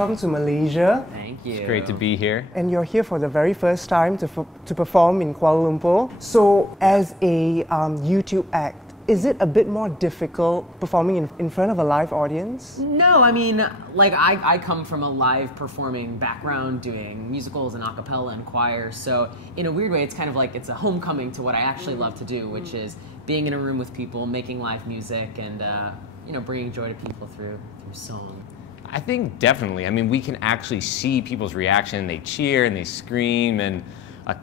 welcome to Malaysia. Thank you. It's great to be here. And you're here for the very first time to perform in Kuala Lumpur. So, as a YouTube act, is it a bit more difficult performing in front of a live audience? No, I mean, like I come from a live performing background, doing musicals and a cappella and choir. So in a weird way, it's kind of like it's a homecoming to what I actually love to do, which is being in a room with people, making live music, and bringing joy to people through song. I think definitely. I mean, we can actually see people's reaction. They cheer and they scream and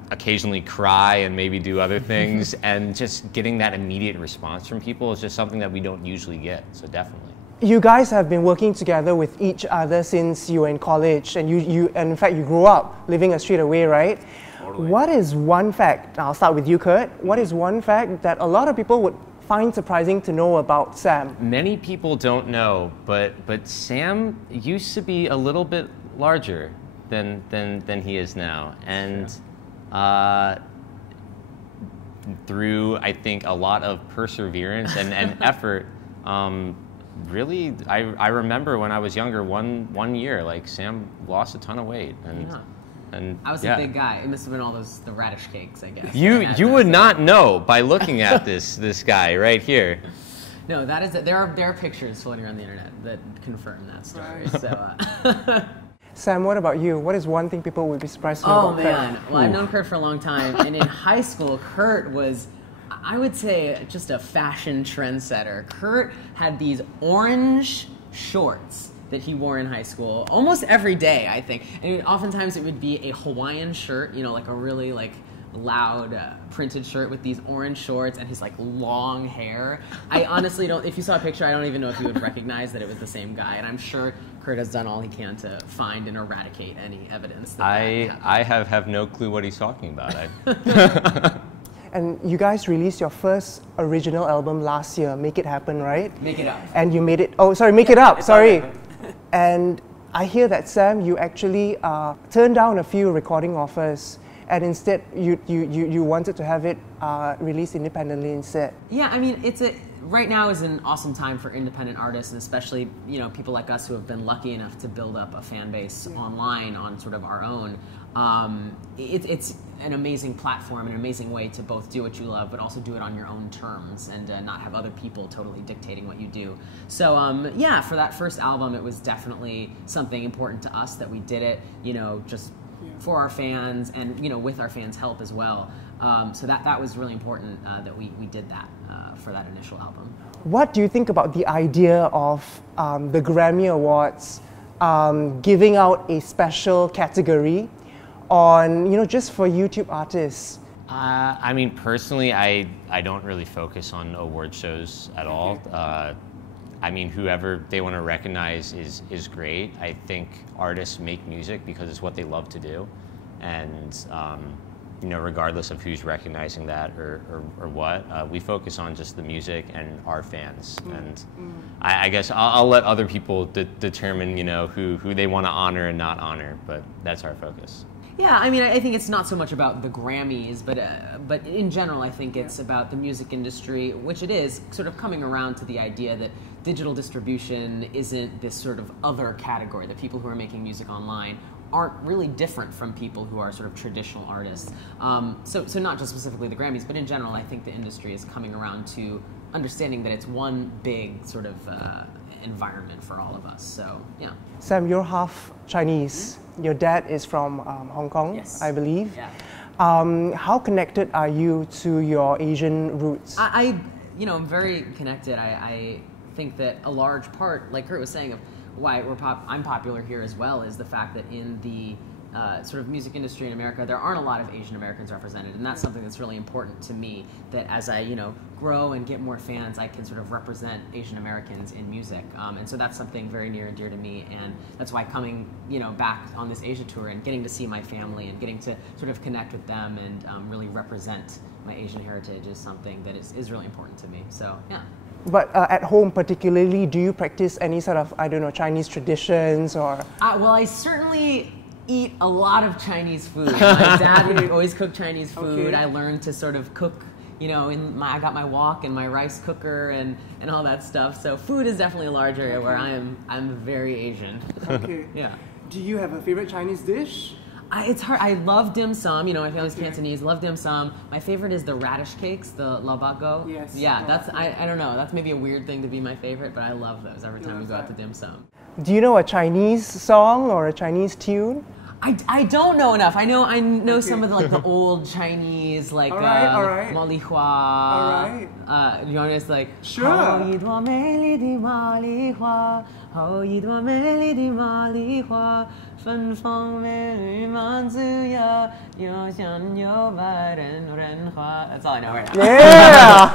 occasionally cry and maybe do other things. And just getting that immediate response from people is just something that we don't usually get. So definitely. You guys have been working together with each other since you were in college, and and in fact you grew up living a street away, right? Totally. What is one fact, I'll start with you, Kurt, what is one fact that a lot of people would find surprising to know about Sam? Many people don't know, but Sam used to be a little bit larger than he is now. And through, I think, a lot of perseverance and effort, really, I remember when I was younger, one year, like Sam lost a ton of weight. And I was a big guy. It must have been all the radish cakes, I guess. You would not know by looking at this guy right here. No, that is it. There are pictures floating around the internet that confirm that story. So. Sam, what about you? What is one thing people would be surprised to know about Kurt? Oh man, well I've known Kurt for a long time, and in high school, Kurt was, I would say, just a fashion trendsetter. Kurt had these orange shorts that he wore in high school almost every day, I think. And oftentimes it would be a Hawaiian shirt, like a really loud printed shirt with these orange shorts and his long hair. I honestly don't, if you saw a picture, I don't even know if you would recognize that it was the same guy. And I'm sure Kurt has done all he can to find and eradicate any evidence that I have no clue what he's talking about. And you guys released your first original album last year, Make It Happen, right? Make It Up. And you made it, Make It Up, sorry. And I hear that, Sam, you actually turned down a few recording offers, and instead you wanted to have it released independently instead. Yeah, I mean, right now is an awesome time for independent artists, and especially people like us who have been lucky enough to build up a fan base online on sort of our own. It's an amazing platform, an amazing way to both do what you love, but also do it on your own terms and not have other people totally dictating what you do. So yeah, for that first album, it was definitely something important to us that we did it, just for our fans and with our fans' help as well. So that was really important that we did that for that initial album. What do you think about the idea of the Grammy Awards giving out a special category on, just for YouTube artists? I mean, personally, I don't really focus on award shows at all. I mean, whoever they want to recognize is great. I think artists make music because it's what they love to do, and regardless of who's recognizing that or what, we focus on just the music and our fans. And I guess I'll let other people determine, who they want to honor and not honor, but that's our focus. Yeah, I mean, I think it's not so much about the Grammys, but in general, I think it's about the music industry, which it is, sort of coming around to the idea that digital distribution isn't this sort of other category, that people who are making music online aren't really different from people who are sort of traditional artists. So not just specifically the Grammys, but in general, I think the industry is coming around to understanding that it's one big sort of environment for all of us. So yeah. Sam, you're half Chinese. Your dad is from Hong Kong, yes, I believe. Yeah. How connected are you to your Asian roots? I'm very connected. I think that a large part, like Kurt was saying, of why I'm popular here as well is the fact that in the sort of music industry in America, there aren't a lot of Asian Americans represented, and that's something that's really important to me, that as I grow and get more fans, I can sort of represent Asian Americans in music, and so that's something very near and dear to me, and that's why coming back on this Asia tour and getting to see my family and getting to sort of connect with them and really represent my Asian heritage is something that is really important to me. So yeah. But at home particularly, do you practice any sort of, Chinese traditions or? Well, I certainly eat a lot of Chinese food. My dad would always cook Chinese food. Okay. I learned to sort of cook, I got my wok and my rice cooker and all that stuff. So food is definitely a large area where I'm very Asian. Okay. Yeah. Do you have a favorite Chinese dish? It's hard. I love dim sum. You know, my family's Cantonese. Love dim sum. My favorite is the radish cakes, the labago. Yes. Yeah, that's I don't know. That's maybe a weird thing to be my favorite, but I love those every time we go out to dim sum. Do you know a Chinese song or a Chinese tune? I don't know enough. I know some of the like the old Chinese like all right. Mo Li Hua. All right. You want to like Sure. 好一朵美丽的茉莉花，好一朵美丽的茉莉花，芬芳美丽满枝桠，又香又白人花。That's all I know right now. Yeah.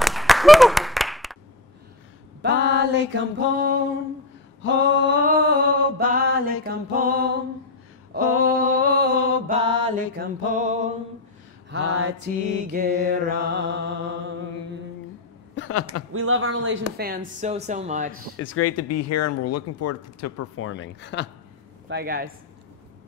Balik kampung, oh balik kampung. Oh, balik kampung, hati gerang. We love our Malaysian fans so much. It's great to be here, and we're looking forward to performing. Bye, guys.